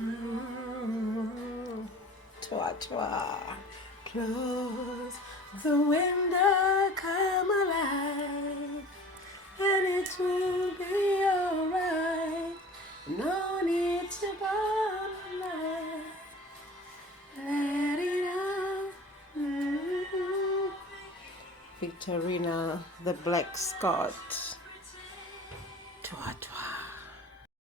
Mm, Chua chua. Close the window, come alive, and it will be alright. No need to bother. Let it out. Victorina, the Black Scot. Chua chua.